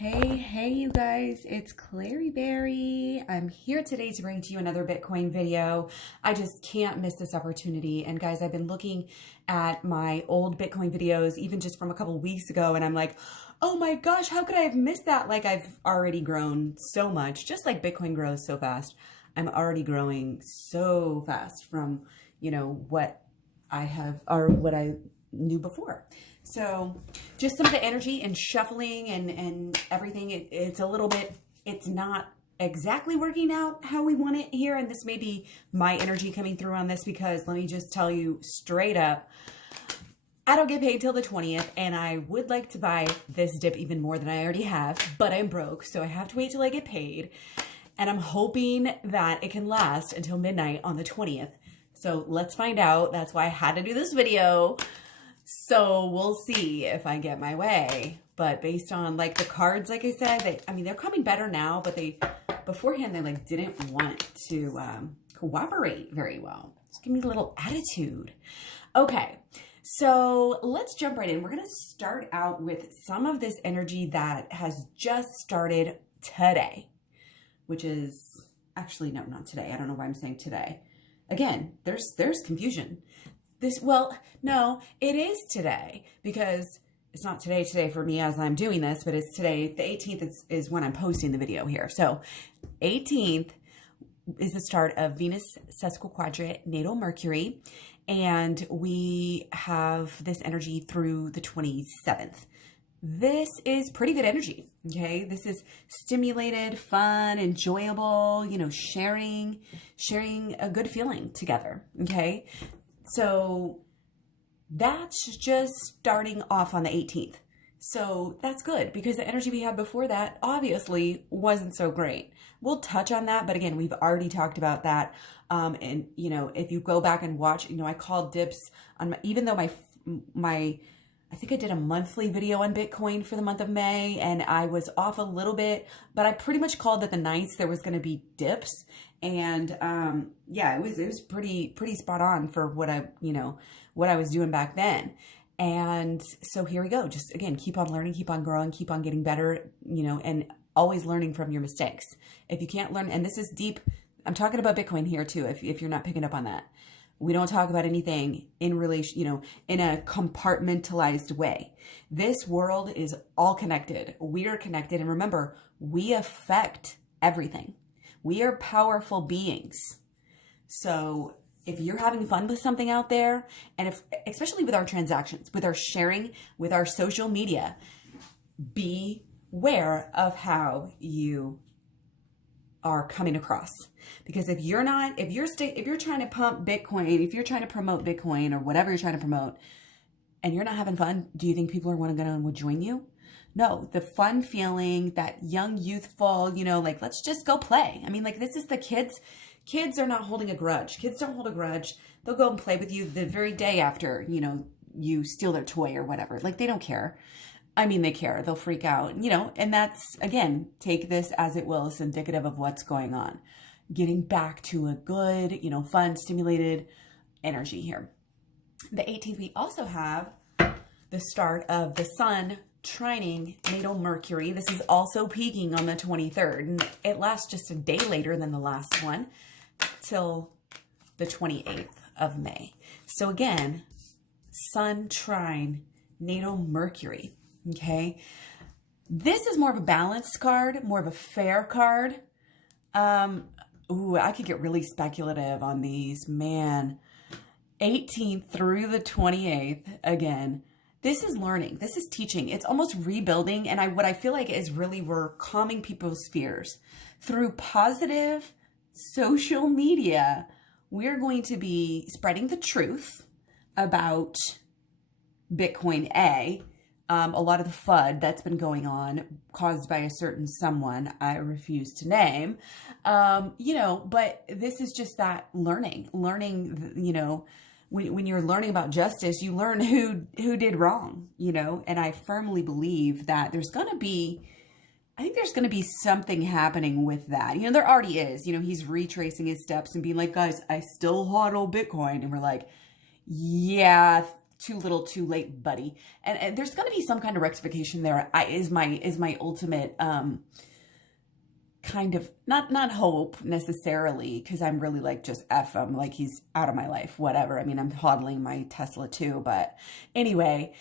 Hey, you guys, it's Clary Berry. I'm here today to bring to you another Bitcoin video. I just can't miss this opportunity. And guys, I've been looking at my old Bitcoin videos, even just from a couple of weeks ago, and I'm like, oh my gosh, how could I have missed that? Like, I've already grown so much, just like Bitcoin grows so fast. I'm already growing so fast from, what I have, or what I knew before. So just some of the energy and shuffling and everything, it's a little bit, it's not exactly working out how we want it here. And this may be my energy coming through on this, because let me just tell you straight up, I don't get paid till the 20th, and I would like to buy this dip even more than I already have, but I'm broke, so I have to wait till I get paid. And I'm hoping that it can last until midnight on the 20th. So let's find out. That's why I had to do this video. So we'll see if I get my way. But based on like the cards, like I said, they're coming better now, but beforehand, they like didn't want to cooperate very well. Just give me a little attitude. Okay, so let's jump right in. We're going to start out with some of this energy that has just started today, which is actually, no, not today. I don't know why I'm saying today. Again, there's confusion. No, it is today, because it's not today for me as I'm doing this, but it's today. The 18th is when I'm posting the video here. So 18th is the start of Venus sesquiquadrant natal Mercury, and we have this energy through the 27th. This is pretty good energy, okay? This is stimulated, fun, enjoyable, sharing a good feeling together, okay? So that's just starting off on the 18th. So that's good, because the energy we had before that obviously wasn't so great. We'll touch on that, but again, we've already talked about that. And if you go back and watch, I called dips on even though I think I did a monthly video on Bitcoin for the month of May, and I was off a little bit, but I pretty much called that the nights there was going to be dips. And yeah, it was pretty spot on for what I was doing back then. And so here we go. Just again, keep on learning, keep on growing, keep on getting better, and always learning from your mistakes. If you can't learn, and this is deep, I'm talking about Bitcoin here too, if you're not picking up on that. We don't talk about anything in relation, in a compartmentalized way. This world is all connected. We are connected. And remember, we affect everything. We are powerful beings. So if you're having fun with something out there, and especially with our transactions, with our sharing, with our social media, be aware of how you are coming across. Because if you're trying to pump Bitcoin, if you're trying to promote Bitcoin or whatever you're trying to promote, and you're not having fun, do you think people are going to join you? No, the fun feeling, that young, youthful, like, let's just go play. This is the kids. Kids are not holding a grudge. Kids don't hold a grudge. They'll go and play with you the very day after, you steal their toy or whatever. Like, they don't care. They care. They'll freak out, and that's, again, take this as it will. It's indicative of what's going on. Getting back to a good, fun, stimulated energy here. The 18th, we also have the start of the sun trining natal Mercury. This is also peaking on the 23rd, and it lasts just a day later than the last one, till the 28th of May. So again, sun trine natal Mercury. Okay, this is more of a balanced card, more of a fair card. I could get really speculative on these, man. 18th through the 28th, again, this is learning, this is teaching, it's almost rebuilding. And what I feel like is really, we're calming people's fears through positive social media. We're going to be spreading the truth about Bitcoin a lot of the FUD that's been going on, caused by a certain someone I refuse to name, but this is just that learning, when you're learning about justice, you learn who did wrong, and I firmly believe that there's going to be something happening with that. There already is, he's retracing his steps and being like, guys, I still hodl Bitcoin. And we're like, yeah, too little, too late, buddy. And there's going to be some kind of rectification there. Is my ultimate kind of not hope necessarily, because I'm really like, just F him, like he's out of my life, whatever. I mean, I'm hodling my Tesla too, but anyway,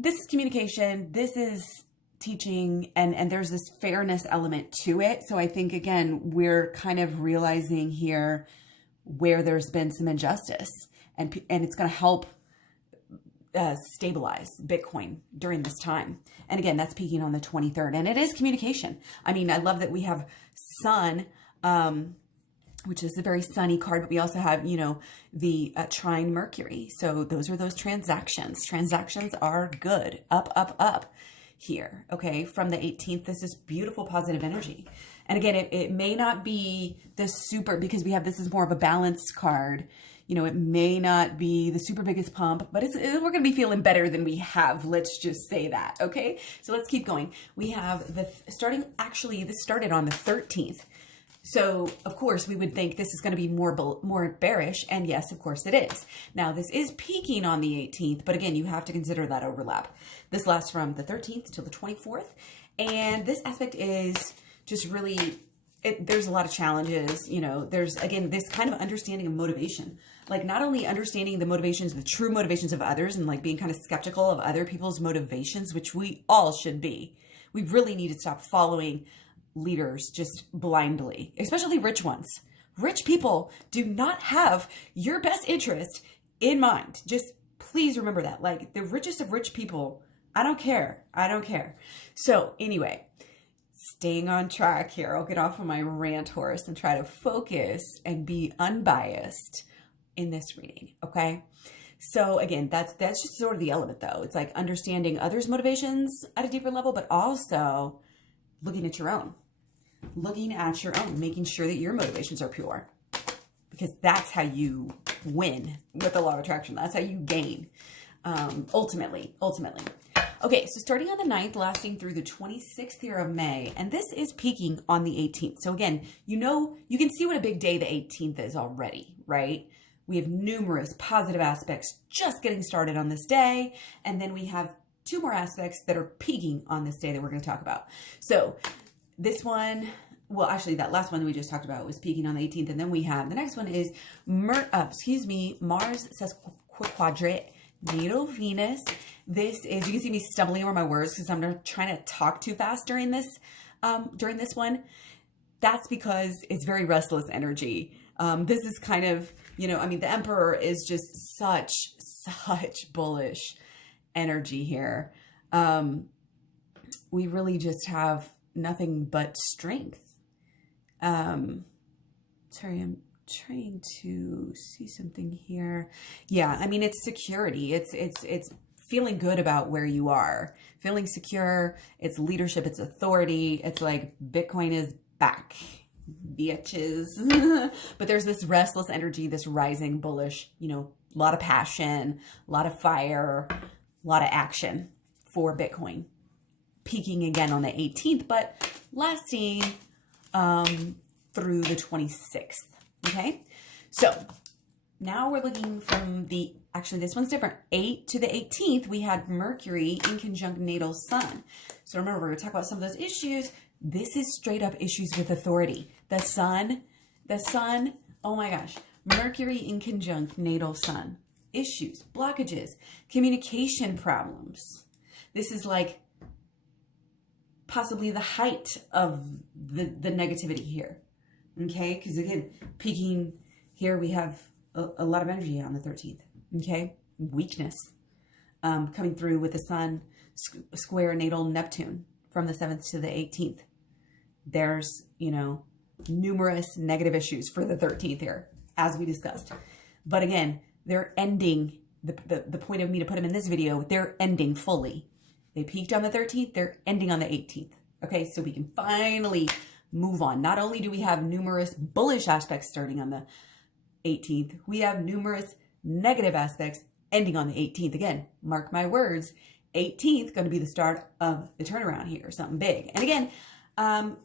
this is communication. This is teaching, and there's this fairness element to it. So I think, again, we're kind of realizing here where there's been some injustice, and it's going to help stabilize Bitcoin during this time. And again, that's peaking on the 23rd, and it is communication. I mean, I love that we have Sun, which is a very sunny card, but we also have, you know, the trine Mercury. So those are those transactions. Transactions are good. Up, up, up here. Okay. From the 18th, this is beautiful, positive energy. And again, it may not be the super, because we have, this is more of a balanced card. You know, it may not be the super biggest pump, but we're going to be feeling better than we have. Let's just say that. Okay. So let's keep going. We have this started on the 13th. So of course we would think this is going to be more bearish. And yes, of course it is. Now this is peaking on the 18th, but again, you have to consider that overlap. This lasts from the 13th to the 24th. And this aspect is just really, there's a lot of challenges. You know, there's, again, this kind of understanding of motivation, like not only understanding the motivations, the true motivations of others, and like being kind of skeptical of other people's motivations, which we all should be. We really need to stop following leaders just blindly, especially rich ones. Rich people do not have your best interest in mind. Just please remember that. Like the richest of rich people, I don't care. I don't care. So anyway, staying on track here, I'll get off of my rant horse and try to focus and be unbiased in this reading. Okay. So again, that's just sort of the element though. It's like understanding others' motivations at a deeper level, but also looking at your own, making sure that your motivations are pure, because that's how you win with the law of attraction. That's how you gain, ultimately. Okay, so starting on the 9th, lasting through the 26th here of May, and this is peaking on the 18th. So again, you know, you can see what a big day the 18th is already, right? We have numerous positive aspects just getting started on this day, and then we have two more aspects that are peaking on this day that we're going to talk about. So this one, well, actually that last one that we just talked about was peaking on the 18th, and then we have, the next one is, Mars says quadrate natal Venus. This is, you can see me stumbling over my words because I'm trying to talk too fast during this one. That's because it's very restless energy. This is kind of, you know, I mean, the Emperor is just such bullish energy here. We really just have nothing but strength. Sorry, I'm trying to see something here. Yeah, I mean, it's security. It's feeling good about where you are, feeling secure. It's leadership. It's authority. It's like Bitcoin is back, bitches. But there's this restless energy, this rising bullish, you know, a lot of passion, a lot of fire, a lot of action for Bitcoin. Peaking again on the 18th, but lasting through the 26th. Okay, so now we're looking from the, actually this one's different, 8 to the 18th, we had Mercury in conjunct natal Sun. So remember, we're going to talk about some of those issues. This is straight up issues with authority. The sun, oh my gosh, Mercury in conjunct natal Sun. Issues, blockages, communication problems. This is like possibly the height of the negativity here. Okay, because again, peaking here, we have a lot of energy on the 13th. Okay, weakness coming through with the Sun square natal Neptune from the 7th to the 18th. There's, you know, numerous negative issues for the 13th here, as we discussed. But again, they're ending, the point of me to put them in this video, they're ending fully. They peaked on the 13th, they're ending on the 18th. Okay, so we can finally move on. Not only do we have numerous bullish aspects starting on the 18th, we have numerous negative aspects ending on the 18th. Again, mark my words, 18th going to be the start of the turnaround here, something big. And again,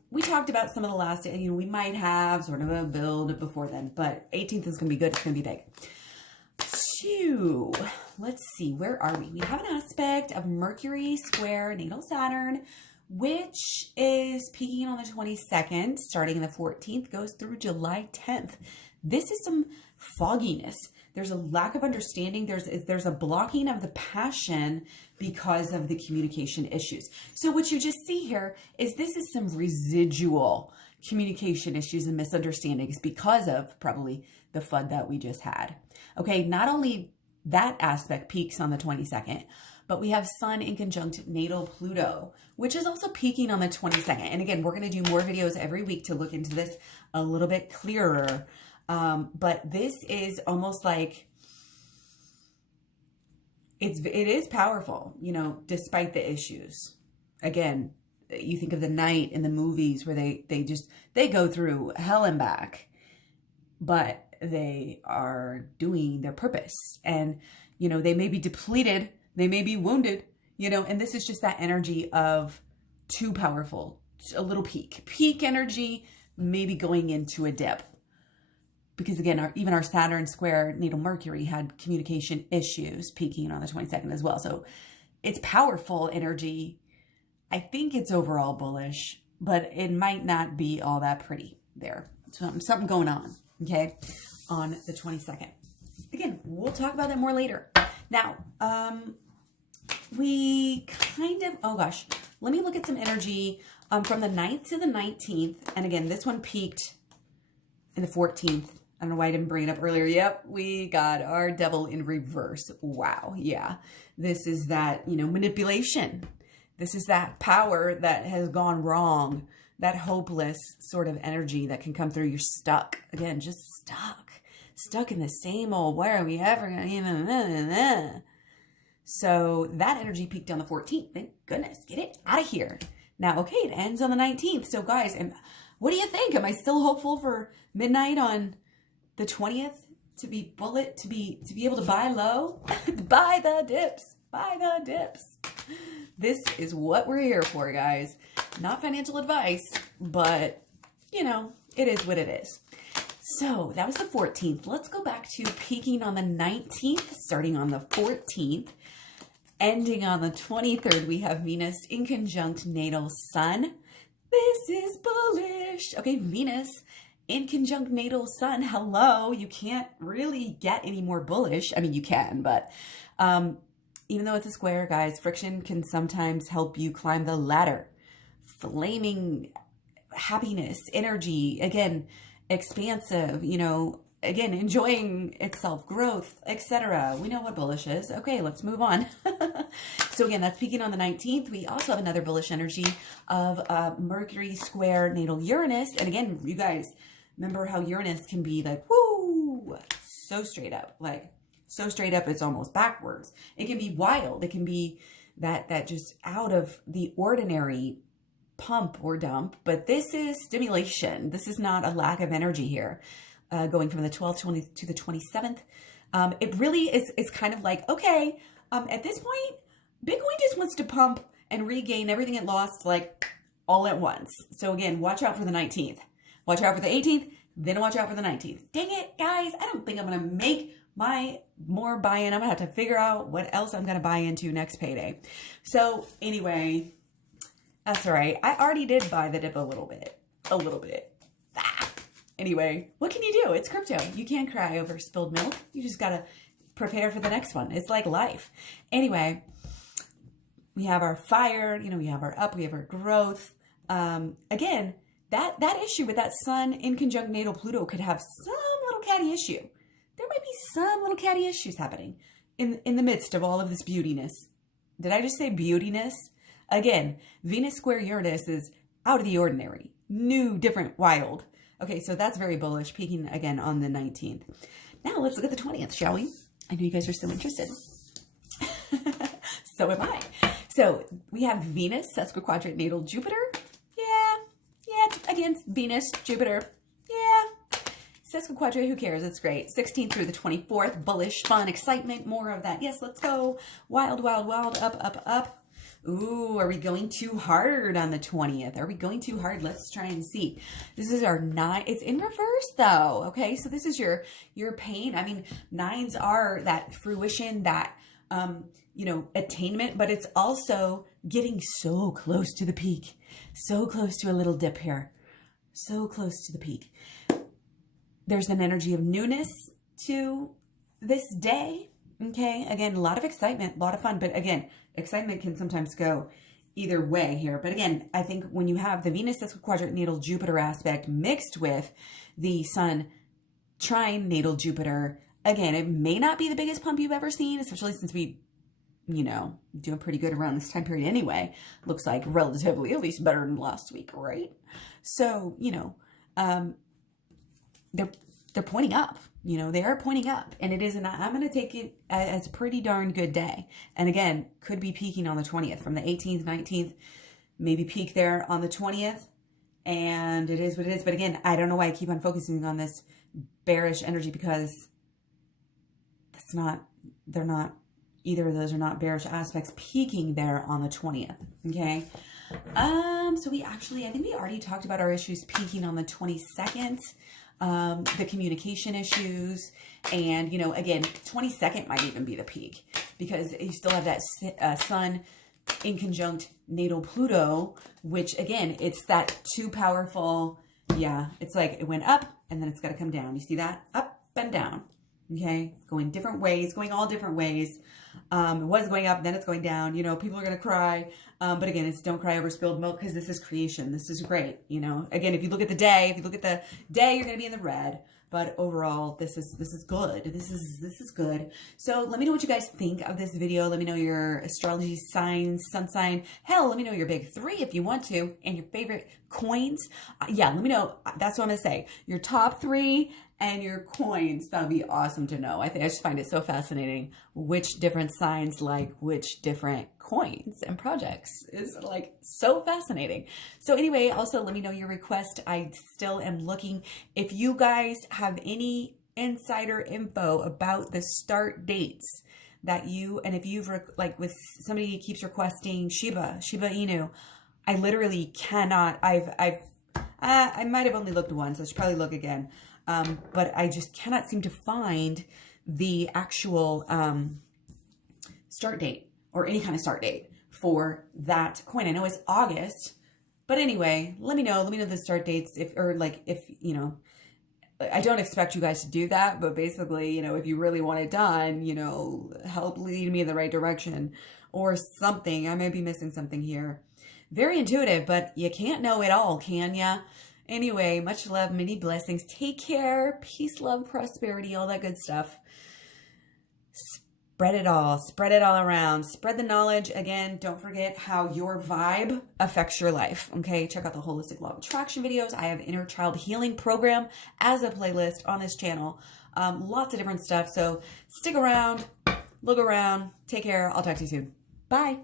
we talked about some of the last, you know, we might have sort of a build before then, but 18th is going to be good. It's going to be big. Phew. Let's see, where are we? We have an aspect of Mercury square natal Saturn, which is peaking on the 22nd, starting the 14th, goes through July 10th. This is some fogginess. There's a lack of understanding. There's a blocking of the passion because of the communication issues. So what you just see here is this is some residual communication issues and misunderstandings because of probably the FUD that we just had. Okay, not only that aspect peaks on the 22nd, but we have Sun in conjunct natal Pluto, which is also peaking on the 22nd. And again, we're going to do more videos every week to look into this a little bit clearer. But this is almost like it is powerful, you know, despite the issues. Again, you think of the night in the movies where they go through hell and back, but they are doing their purpose. And, you know, they may be depleted, they may be wounded, you know, and this is just that energy of too powerful, a little peak energy, maybe going into a dip. Because again, even our Saturn square natal Mercury had communication issues peaking on the 22nd as well. So it's powerful energy. I think it's overall bullish, but it might not be all that pretty there. Something going on, okay, on the 22nd. Again, we'll talk about that more later. Now, we kind of, oh gosh, let me look at some energy from the 9th to the 19th. And again, this one peaked in the 14th. I don't know why I didn't bring it up earlier. Yep, we got our devil in reverse. Wow, yeah. This is that, you know, manipulation. This is that power that has gone wrong, that hopeless sort of energy that can come through. You're stuck. Again, just stuck in the same old, where are we ever going to even... So that energy peaked on the 14th. Thank goodness. Get it out of here. Now, okay, it ends on the 19th. So guys, and what do you think? Am I still hopeful for midnight on the 20th to be able to buy low? Buy the dips. Buy the dips. This is what we're here for, guys. Not financial advice, but, you know, it is what it is. So that was the 14th. Let's go back to peaking on the 19th, starting on the 14th. Ending on the 23rd, we have Venus in conjunct natal Sun. This is bullish. Okay, Venus in conjunct natal Sun. Hello. You can't really get any more bullish. I mean, you can, but even though it's a square, guys, friction can sometimes help you climb the ladder. Flaming happiness, energy, again, expansive, you know, again, enjoying itself, growth, etc. We know what bullish is. Okay, let's move on. So again, that's peaking on the 19th. We also have another bullish energy of Mercury square natal Uranus. And again, you guys, remember how Uranus can be like, woo, so straight up, like so straight up, it's almost backwards. It can be wild. It can be that just out of the ordinary pump or dump, but this is stimulation. This is not a lack of energy here. Going from the 12th to the 27th. It really is kind of like, okay, at this point, Bitcoin just wants to pump and regain everything it lost like all at once. So again, watch out for the 19th. Watch out for the 18th, then watch out for the 19th. Dang it, guys. I don't think I'm going to make my more buy-in. I'm going to have to figure out what else I'm going to buy into next payday. So anyway, that's all right. I already did buy the dip a little bit. Anyway, what can you do? It's crypto. You can't cry over spilled milk. You just got to prepare for the next one. It's like life. Anyway, we have our fire, you know, we have our up, we have our growth. Again, that issue with that Sun in conjunct natal Pluto could have some little catty issue. There might be some little catty issues happening in the midst of all of this beautiness. Did I just say beautiness? Again, Venus square Uranus is out of the ordinary. New, different, wild. Okay, so that's very bullish, peaking again on the 19th. Now let's look at the 20th, shall we? I know you guys are so interested. So am I. So we have Venus, sesquiquadrate natal Jupiter. Yeah, again, Venus, Jupiter. Yeah, sesquiquadrate, who cares? It's great. 16th through the 24th, bullish, fun, excitement, more of that. Yes, let's go. Wild, wild, wild, up, up, up. Ooh, are we going too hard on the 20th? Are we going too hard? Let's try and see. This is our 9. It's in reverse though. Okay, so this is your pain. I mean, 9s are that fruition, that you know, attainment, but it's also getting so close to the peak, so close to a little dip here, so close to the peak. There's an energy of newness to this day. Okay, again, a lot of excitement, a lot of fun, but again, excitement can sometimes go either way here. But again, I think when you have the Venus sesquiquadrant natal Jupiter aspect mixed with the Sun trine natal Jupiter, again, it may not be the biggest pump you've ever seen, especially since we, you know, doing pretty good around this time period anyway. Looks like relatively, at least better than last week, right? So, you know, they're pointing up. You know, they are pointing up, and it is, and I'm going to take it as a pretty darn good day. And again, could be peaking on the 20th from the 18th, 19th, maybe peak there on the 20th. And it is what it is. But again, I don't know why I keep on focusing on this bearish energy, because that's not, they're not, either of those are not bearish aspects peaking there on the 20th. Okay. So we actually, I think we already talked about our issues peaking on the 22nd. The communication issues, and, you know, again, 22nd might even be the peak, because you still have that Sun in conjunct natal Pluto, which again, it's that too powerful. Yeah, it's like it went up and then it's got to come down. You see that? Up and down. Okay, going different ways, going all different ways. It was going up, then it's going down. You know, people are going to cry. But again, it's don't cry over spilled milk, because this is creation. This is great. You know, again, if you look at the day, you're going to be in the red. But overall, this is good. This is good. So let me know what you guys think of this video. Let me know your astrology signs, sun sign. Hell, let me know your big 3 if you want to, and your favorite coins. Yeah, let me know. That's what I'm going to say. Your top 3 and your coins. That would be awesome to know. I just find it so fascinating which different signs like which different coins and projects is like so fascinating. So anyway, also let me know your request. I still am looking. If you guys have any insider info about the start dates that you, and if you've like with somebody keeps requesting Shiba Inu, I literally cannot. I might have only looked once. I should probably look again. But I just cannot seem to find the actual start date, or any kind of start date for that coin. I know it's August, but anyway, let me know the start dates, if you know, I don't expect you guys to do that, but basically, you know, if you really want it done, you know, help lead me in the right direction or something. I may be missing something here. Very intuitive, but you can't know it all, can ya? Anyway, much love, many blessings. Take care. Peace, love, prosperity, all that good stuff. Spread it all around. Spread the knowledge. Again, don't forget how your vibe affects your life. Okay, check out the Holistic Law of Attraction videos. I have Inner Child Healing Program as a playlist on this channel. Lots of different stuff. So stick around, look around, take care. I'll talk to you soon. Bye.